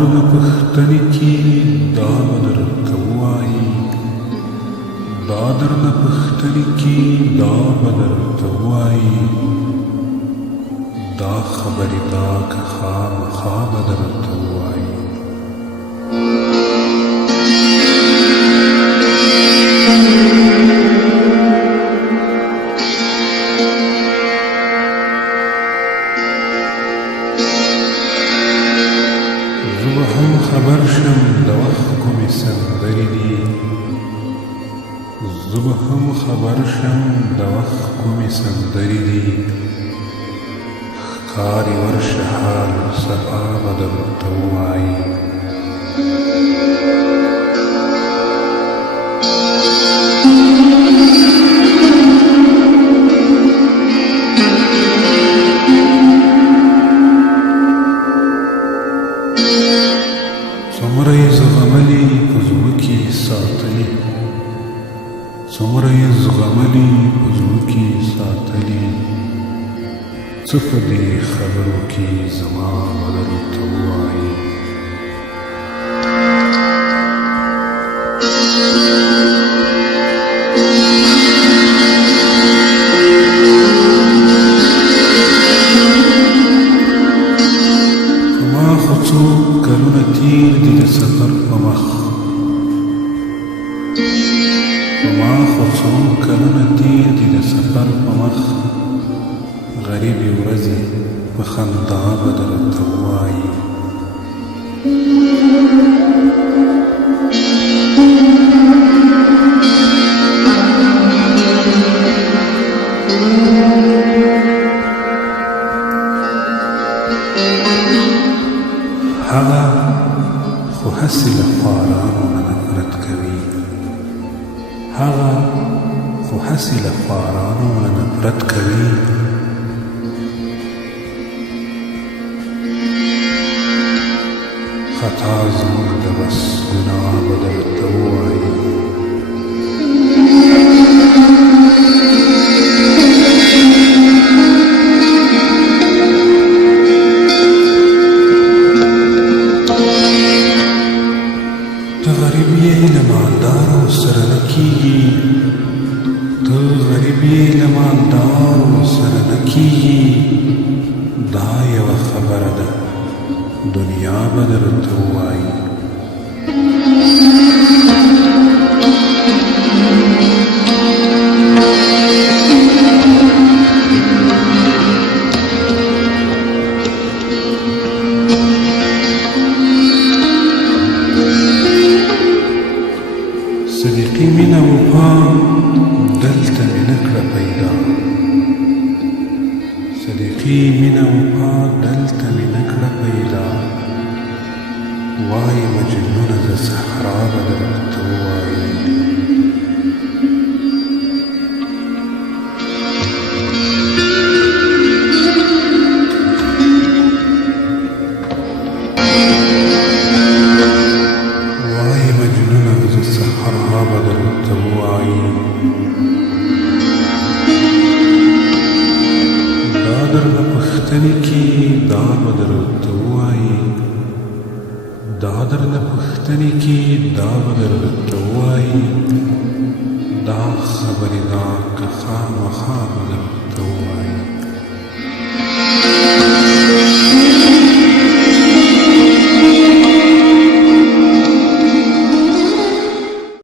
درنه پوښتنې کې دا به درته ووایي، دا درنه پوښتنې کې دا به درته ووایي، دا خبرې دا که خامخا به درته ووایي. زه به هم خبر شم د وخت کومې سندرې دي، زه به هم خبر شم د وخت کومې سندرې دي، ښکاري ورشه حال سبا به درته ووایي. څومره یې زغملي په زړه کې ساتلي، څومره یې زغملي په زړه کې ساتلي، څه په دې خبرو کې زما به درته ووایي. په ما خو څو کلونه تېر دي د سفر په مخ، په ما خو څو کلونه تېر دي د سفر په مخ، غریبې ورځې په خندا به درته ووایي. هغه خو هسې له خوارانو نه نفرت کوي، هغه خو هسې له خوارانو نه نفرت کوي، خطا زموږ د بس ګناه به درته ووایي. ته غریب یې له مالدارو سره نه کېږي، ته غریب یې له مالدارو سره نه کېږي، دا یوه خبره ده دنیا به درته ووایي. صدیقي مینه وفا دلته مې نه کړه پیدا، صدیقي مینه وفا دلته مې نه کړه پیدا، وایي مجنونه د صحرا به درته ووایي. وایي مجنونه د صحرا به درته ووایي. دا درنه پوښتنې کې دا به درته ووایي، دا درنه پوښتنې کې دا به درته ووایي، دا خبرې دا که خامخا به درته ووایي.